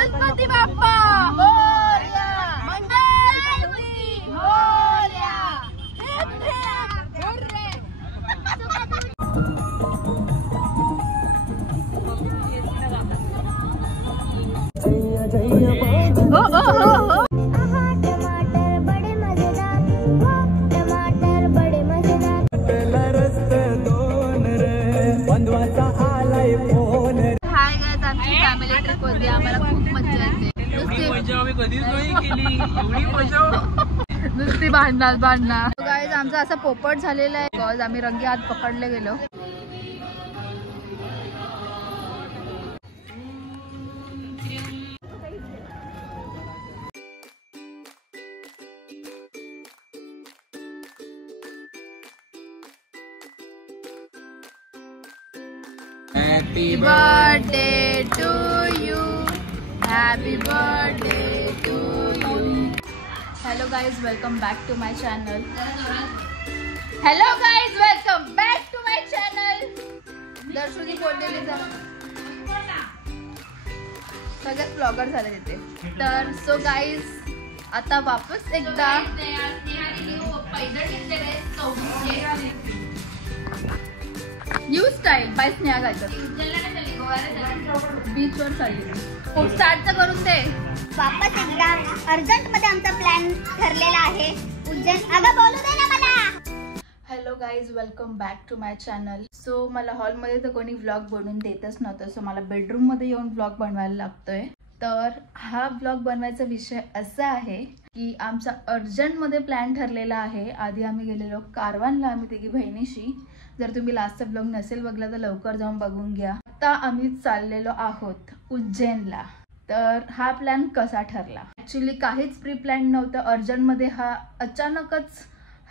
गणपती बाप्पा मोरया, मंगलमूर्ती मोरया, हो हो हो हो। हाय गाइस, आमची फॅमिली ट्रिप होती, आम्हाला खूप मजा येते। आम्ही कधीच नाही केली एवढी मजा, नुसती भांडणार। गाइस आमचा असा पोपट झालेला आहे बिकॉज आम्ही रंगी हात पकडले गेलो। Happy birthday to you, happy birthday to you. Hello guys, welcome back to my channel. Hello guys, welcome back to my channel. दर्शुनी बोललेली सगळ्यात ब्लॉगर झाले तिथे। तर सो गाइज आता वापस एकदा new style by Sneha Gaikar beach वर चालली। स्टार्ट तर करून दे। वापस एकदा अर्जंट मध्ये आमचा प्लॅन ठरलेला आहे उज्जैन। अगं बोलू दे ना मला। Hello guys, welcome back to my channel. So मला हॉलमध्ये तर कोणी व्लॉग बनवून देतच नव्हतं, सो मला बेडरूम मध्ये येऊन व्लॉग बनवायला लागतोय। तर हा व्लॉग बनवायचा विषय असा आहे की आमचा अर्जंट मध्ये प्लॅन ठरलेला आहे। आधी आम्ही गेलेलो कारवानला, आम्ही तिघी बहिणीशी। जर तुम्ही लास्टचा ब्लॉग नसेल बघला तर लवकर जाऊन बघून घ्या। आता आम्ही चाललेलो आहोत उज्जैनला। तर हा प्लॅन कसा ठरला, ऍक्च्युली काहीच प्री प्लॅन नव्हतं, अर्जंटमध्ये हा अचानकच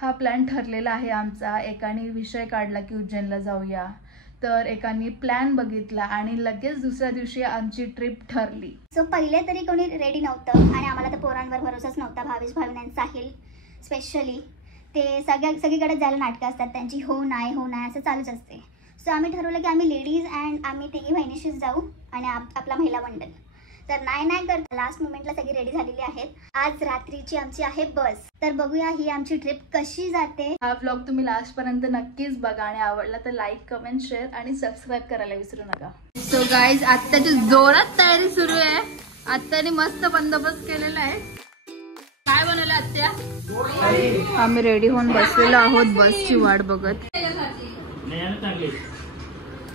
हा प्लॅन ठरलेला आहे आमचा। एकाने विषय काढला की उज्जैनला जाऊया, तर एकाने प्लॅन बघितला आणि लगेच दुसऱ्या दिवशी आमची ट्रिप ठरली। सो पहिले तरी कोणी रेडी नव्हतं आणि आम्हाला तर पोरांवर भरोसाच नव्हता। भावेश भावनांचा साहिल स्पेशली ते सगळीकडे जायला नाटकं असतात त्यांची, हो नाही असं चालूच असते। सो आम्ही ठरवलं की आम्ही लेडीज अँड आम्ही तिघी बहिणीशीच जाऊ आणि आपला महिला मंडळ। तर नाही करता लास्ट मोमेंटला सगळी रेडी झालेली आहेत। आज रात्रीची आमची आहे बस, तर बघूया ही आमची ट्रिप कशी जाते। हा व्लॉग तुम्ही लास्ट पर्यंत नक्कीच बघा आणि आवडला तर लाईक, कमेंट, शेअर आणि सबस्क्राईब करायला विसरू नका। सो गाईज आत्ताची जोरात तयारी सुरू आहे। आत्याने मस्त बंदोबस्त केलेला आहे। काय बनवलं आत्या? आम्ही रेडी होऊन बसलेलो आहोत बसची वाट बघत।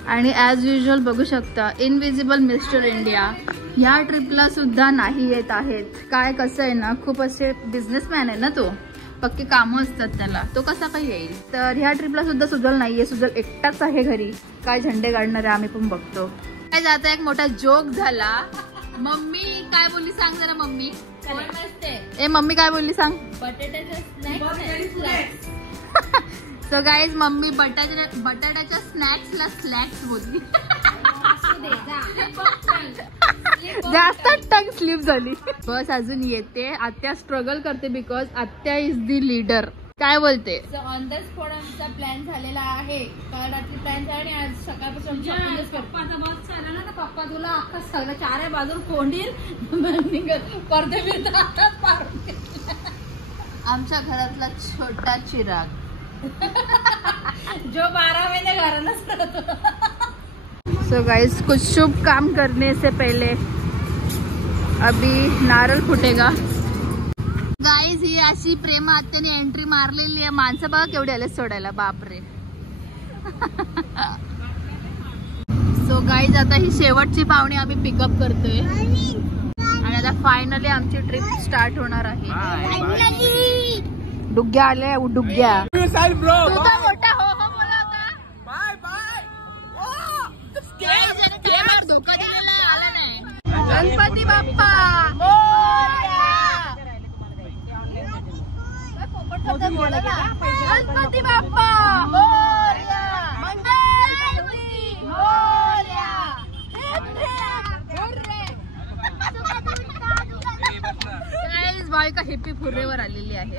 आणि ॲज युजल बघू शकता इनविजिबल मिस्टर इंडिया ह्या ट्रिपला सुद्धा नाही येत आहेत। काय कसं आहे ना, खूप असे बिझनेसमॅन आहे ना, तो पक्के कामं असतात त्याला, तो कसा काही येईल। तर ह्या ट्रिपला सुद्धा सुजल नाहीये, सुजल एकटाच आहे घरी। काय झंडे काढणार आहे आम्ही पण बघतो। काय जाता एक मोठा जोक झाला। मम्मी काय बोलली सांग जरा। मम्मी ए मम्मी काय बोलली सांग। सो गाईज मम्मी बटाट्याच्या स्नॅक्सला स्लॅक्स बोलली। जास्त टंग स्लिप झाली। बस अजून येते, आत्या स्ट्रगल करते बिकॉज आत्या इज दी लीडर। काय बोलते? ऑन द स्पॉट आमचा प्लॅन झालेला आहे। काल रात्री प्लॅन झाला आणि आज सकाळपासून पप्पाचा बस चालला ना, तर पप्पा तुला अख्खा सगळं चार बाजून कोंडील पडदे आमच्या घरातला छोटा चिराग जो 12 महीने घर नसतो। सो गाइस कुछ शुभ काम करने से पहले अभी नारळ फुटेगा। गाइस ही अशी प्रेम आत्याने एंट्री मारलेली आहे। माणसं बघा केवढे आले सोडायला, बापरे। सो गाइस आता ही शेवटची पाहुणी आम्ही पिकअप करतोय आणि आता फायनली आमची ट्रिप स्टार्ट होणार आहे। डुग्ग्या आले, डुग्ग्या तुझा मोठा हो हो बोला होता। बाय बाय धोका दिलेला आला नाही। गणपती बाप्पा गणपती बाप्पा मोरया, मंगलमूर्ती मोरया। गाइस बायका हिप्पी फुर्रेवर आलेली आहे।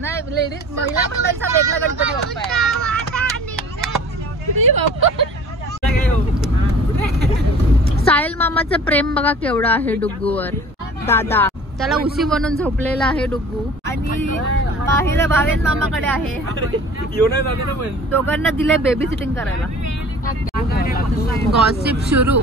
नाही लेडीज महिला मंडळीचा वेगळा गणपती बाप्पा आहे। साहिल मामाचं प्रेम बघा केवढं आहे डुग्गूवर. दादा त्याला उशी बनून झोपलेला आहे डुग्गू. आणि माहिर भावेन मामाकडे आहे. दोघांना दिले बेबी सिटिंग करायला. गॉसिप सुरू.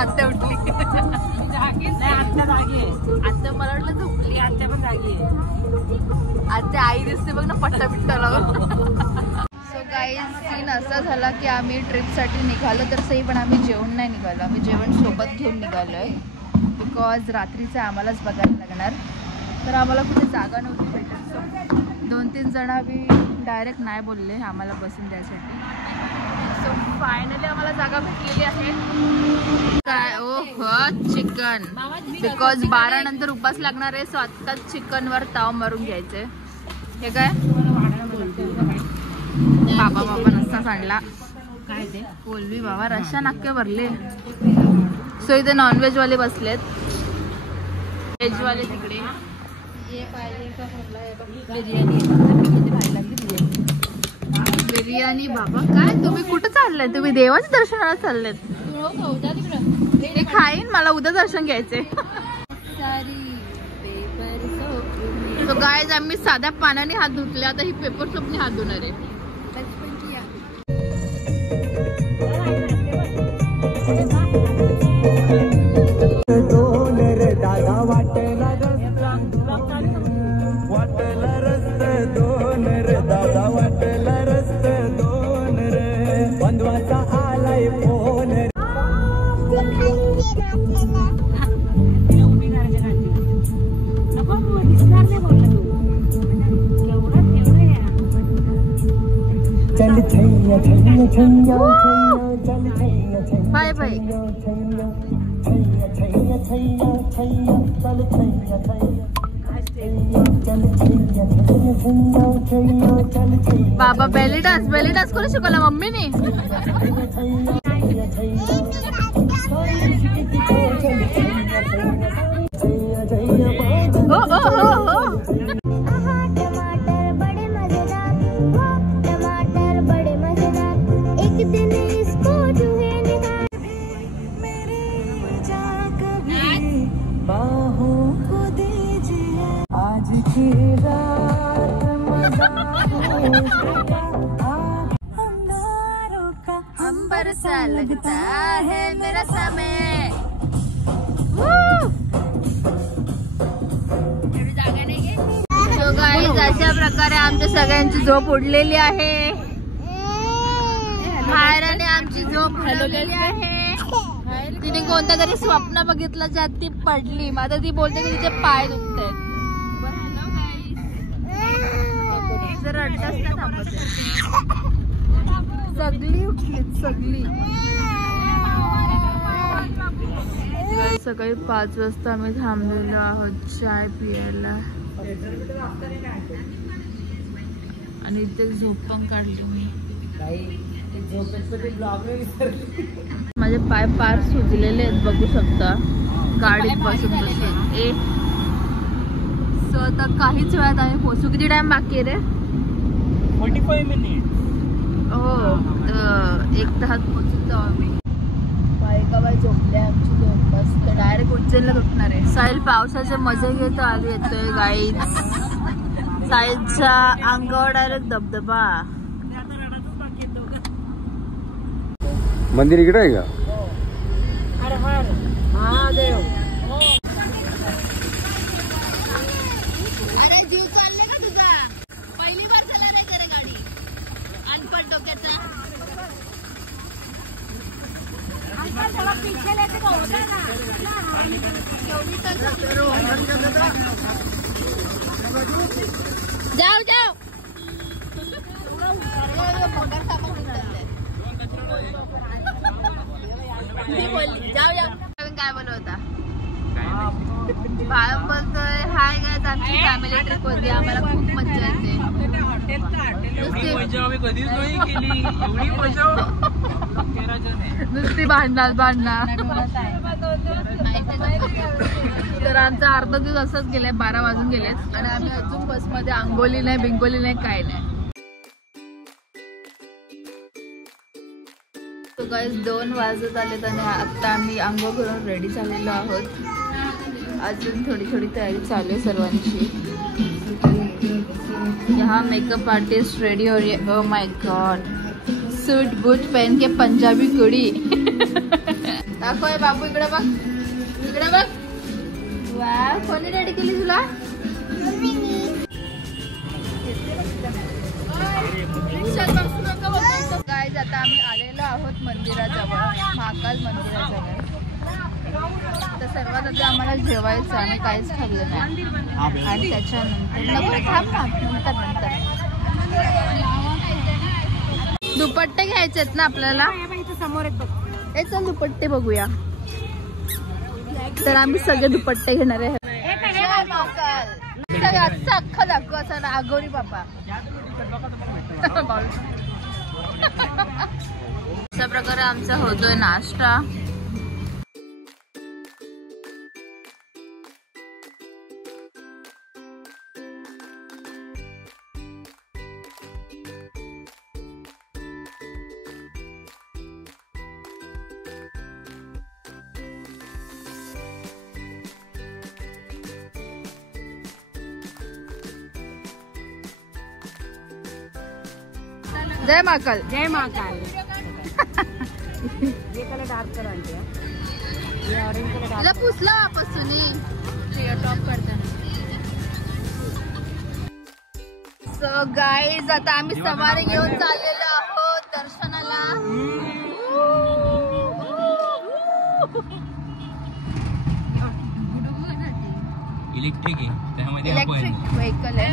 आत्या उठली. आत्या मला वाटलं झोपली. आत्या पण जागी आहे. आत्या आई दिसते बघ ना पट्टा बिट्टा लावून. सो गाईज सीन असा झाला की आम्ही ट्रिपसाठी निघालो तर सही पण आम्ही जेवण नाही निघालो. आम्ही जेवण सोबत घेऊन निघालो आहे बिकॉज रात्रीचं आम्हालाच बघायला लागणार. तर आम्हाला कुठे जागा नव्हती भेटत. सो 2-3 जण आम्ही डायरेक्ट नाही बोलले आम्हाला बसून द्यायसाठी. सो फायनली आम्हाला जागा भेटलेली आहे. काय चिकन बिकॉज 12 नंतर उपास लागणार आहे. सो आत्ताच चिकनवर ताव मारून घ्यायचे. हे काय बाबा रस्सा सांडला. काय ते कोलबी बाबा रस्सा नाक्के भरले. सो इथे नॉनव्हेज वाले बसलेत. व्हेज वाले तिकडे. बिर्याणी बाबा काय तुम्ही कुठं चाललंय? तुम्ही देवाच्या दर्शनाला चाललेत? ते खाईन मला उद्या दर्शन घ्यायचे. तो गाईज आम्ही साध्या पाण्याने हात धुतले. आता ही पेपर सोपने हात धुणार आहे. Bye bye. बाबा बेली डान्स करू शिकवला मम्मीने. हो हो हो हो. अंबर सा लगता है मेरा समय. तो गाईज अशा प्रकारे आमच्या सगळ्यांची झोप उडलेली आहे. मायराने आमची झोप उडवलेली आहे. तिने कोणता तरी स्वप्न बघितलं ज्यात ती पडली. आता ती बोलते की तिचे पाय दुखतात. जरा सगळी उठली सगळी. सकाळी 5 वाजता आम्ही थांबलेलो आहोत चाय पियायला. आणि इथे झोप पण काढली मी. माझे पाय फार सुजलेले आहेत बघू शकता गाडीत बसून बसून. सो आता काहीच वेळात आम्ही पोहोचू. किती टाइम बाकी आहे रे? 45 मिनिट. हो 1 तासात पोहोचतो आम्ही. बायकाबाई झोपले आमची 2 वाजता. डायरेक्ट उज्जैनला झोपणार आहे. साहिल पावसाचे मजे घेत आली येतोय गाईज. साहिलच्या अंगावर डायरेक्ट धबधबा. मंदिर इकडे आहे का? हर हर महादेव. अरे जीव चालले का तुझा? पहिली बार झाला रे जरा गाडी अनपट डोक्याचा. पीछे लेते का होता ना जाओ जाओ. मी बोलली जाऊया. काय बोलत होता? बाळम बोलतोय हाय गाईज, आमची फॅमिली ट्रिप होती, आम्हाला खूप मज्जा येते. नुसती भांडणार तर आमचा अर्धा दिवस असंच गेलाय. 12 वाजून गेलेत आणि आम्ही अजून बसमध्ये आंघोली नाही, बिंगोली नाही, काय नाही. तो गाईज 2 वाजत आलेत आणि आता आम्ही आंघोळ करून रेडी झालेलो आहोत. अजून थोडी तयारी चालू आहे सर्वांची. यहाँ मेकअप आर्टिस्ट रेडी हो रही है. ओह माय गॉड, सूट बूट पहन के पंजाबी कुड़ी. दाखव बाबू, इकडे बघ, इकडे बघ. वाह, कोणी रेडी केली तुला? गाईज आता आम्ही आलेलो आहोत मंदिराजवळ, महाकाल मंदिराजवळ. तर सर्वात आधी आम्हाला जेवायचं, आम्ही काहीच खाल्लं नाही. आणि त्याच्यानंतर नंतर दुपट्टे घ्यायचे आहेत ना आपल्याला. समोर हे चल दुपट्टे बघूया. तर आम्ही सगळे दुपट्टे घेणार आहे. अख्खा दाखव असं आगोरी बापा. अशा प्रकारे आमचा होतोय नाश्ता. जय महाकाल. जय महाकाल. ये कलर डार्क कलर आणते, ये ऑरेंज कलर तुला पुसला वापस तुम्ही टॉप करताना. सो गाईज आता आम्ही सवारी घेऊन चाललेलो आहोत दर्शनाला. इलेक्ट्रिक आहे, त्यामध्ये इलेक्ट्रिक व्हेकल आहे.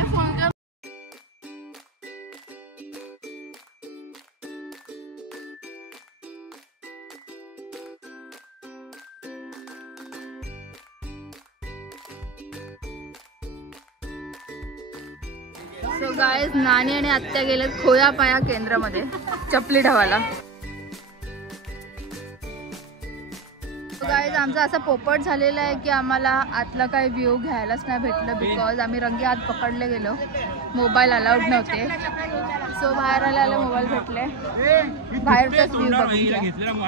सो गाईज नानी आणि आत्या गेलेत खोया पाया केंद्रामध्ये चपली ठेवायला. गाईज आमचा असा पोपट झालेला आहे की आम्हाला आतला काही व्ह्यू घ्यायलाच नाही भेटलं, बिकॉज आम्ही रंगी हात पकडले गेलो. मोबाईल अलाउड नव्हते. सो बाहेर आल्याला मोबाईल भेटले, बाहेरचाच व्ह्यू बघूया.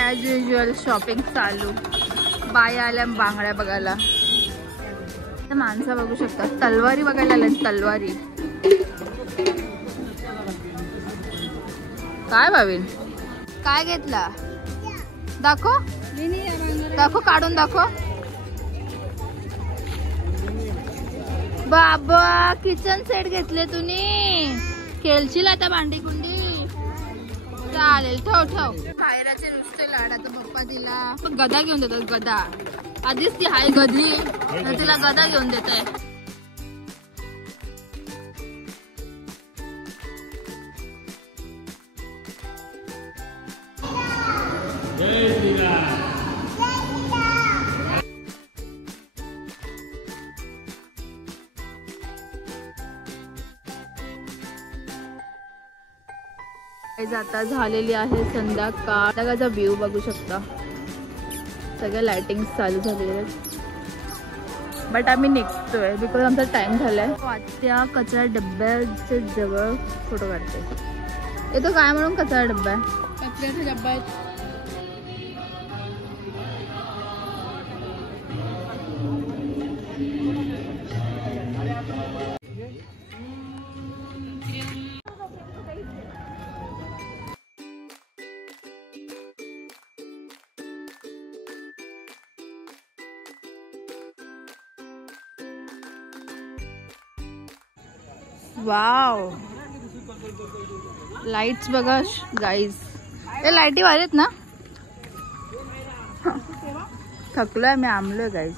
ॲज युजल शॉपिंग चालू. बाया आल्या बांगड्या बघायला. माणसं बघू शकता, तलवारी बघायला आल्या. तलवारी काय भावीन, काय घेतला? दाखव दाखव, काढून दाखव. बाबा किचन सेट घेतले तुम्ही, खेळशील आता भांडी कुंडी. चालेल, ठेव ठेव. बाहेरचे नुसते लाड. आता पप्पा तिला गदा घेऊन देतात. गदा आधीच ती हाय गधी, तर तिला गदा घेऊन देत आहे. आता झालेली आहे संध्याकाळ. संध्याकाळचा व्ह्यू बघू शकता. सगळ्या लाइटिंग चालू झालेल्या आहेत. बट आम्ही निघतोय बिकॉज आमचा टाइम झालाय. त्या कचरा डब्याच्या जवळ फोटो काढते. येतो काय म्हणून कचरा डब्बा आहे? कचऱ्याचा डब्बा आहे. वाव, लाईट्स बघा गाईज. ते लाईटी वाढलेत ना. थकलोय मी, आंबलोय गाईज.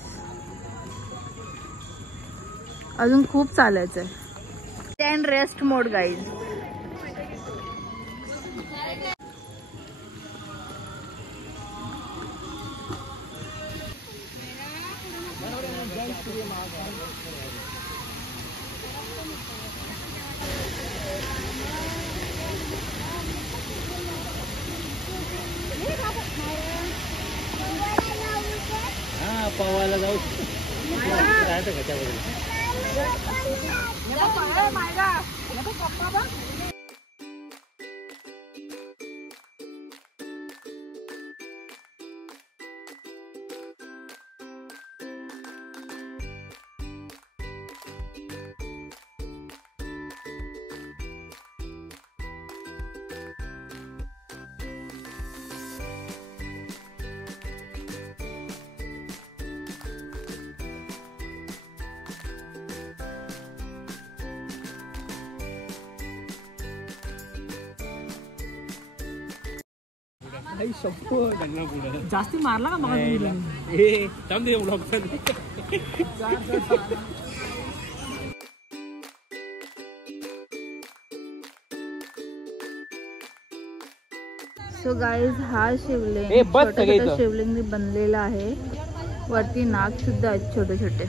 अजून खूप चालायचंय. 10 रेस्ट मोड गाईज. पवायला जाऊ राहतं का त्यामध्ये. जास्ती मारला का मग. सो गाईज हा शिवलिंग छोटा शिवलिंग बनलेला आहे. वरती नाग सुद्धा आहेत छोटे छोटे.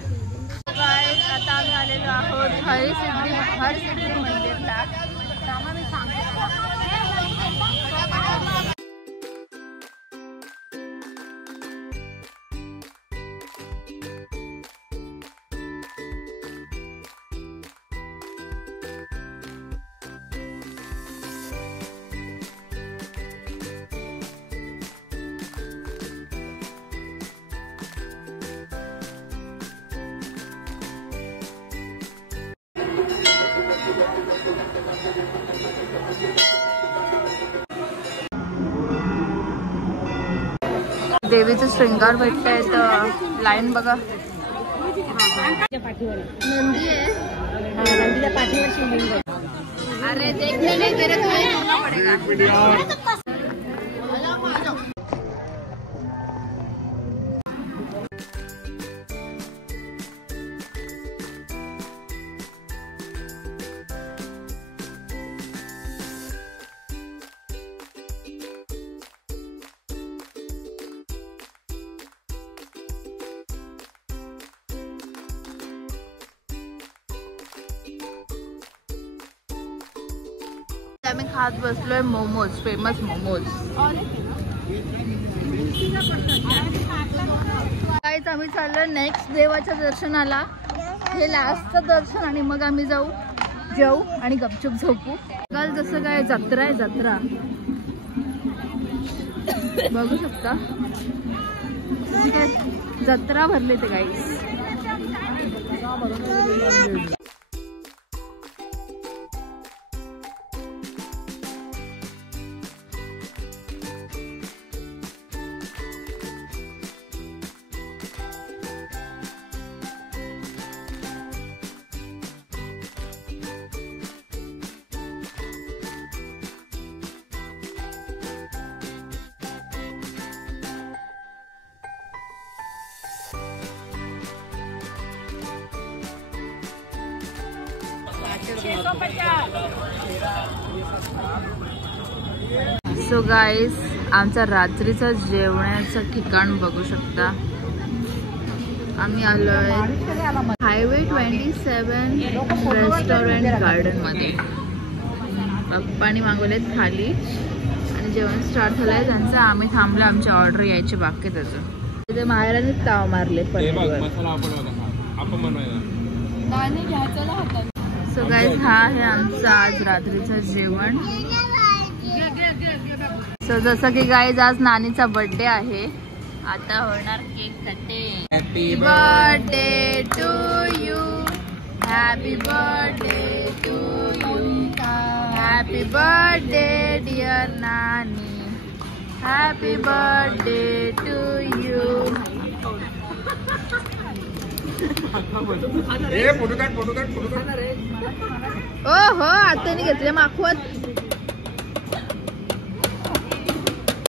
गाईज आता आम्ही आलेलो आहोत हरसिद्धी मंदिरला. देवीचे श्रृंगार भेटताय. लाईन बघा. नंदी आहे. नंदीच्या पाठीवर शिवलिंग आहे. अरे देखने नहीं दे रहे, तुम्हें ढूंढना पड़ेगा. आम्ही खात बसलोय मोमोज, फेमस मोमोज. काहीच आम्ही चाललोय नेक्स्ट देवाच्या दर्शनाला. हे लास्टचं दर्शन आणि मग आम्ही जाऊ आणि गपचूप झोपू. काल जसं काय जत्रा आहे, जत्रा बघू शकता. जत्रा भरले ते गाईस. सो गाईज आमचा रात्रीचं जेवणाचं ठिकाण बघू शकता. आम्ही आलोय हायवे 27 रेस्टॉरंट गार्डन मध्ये. पप्पानी मागवलेत थाली आणि जेवण स्टार्ट झालंय त्यांचं. आम्ही थांबलो, आमची ऑर्डर यायची बाकी. त्याचं तिथे माहेरानेच ताव मारले. सो गाईज हा आहे आमचं आज रात्रीचं जेवण. सो जसं की गाईज आज नानीचा बर्थडे आहे. आता होणार cake cutting. Happy birthday to you, happy birthday to you, happy birthday dear Nani, happy birthday to you. ओ हो आत्याने घेतले माखवत.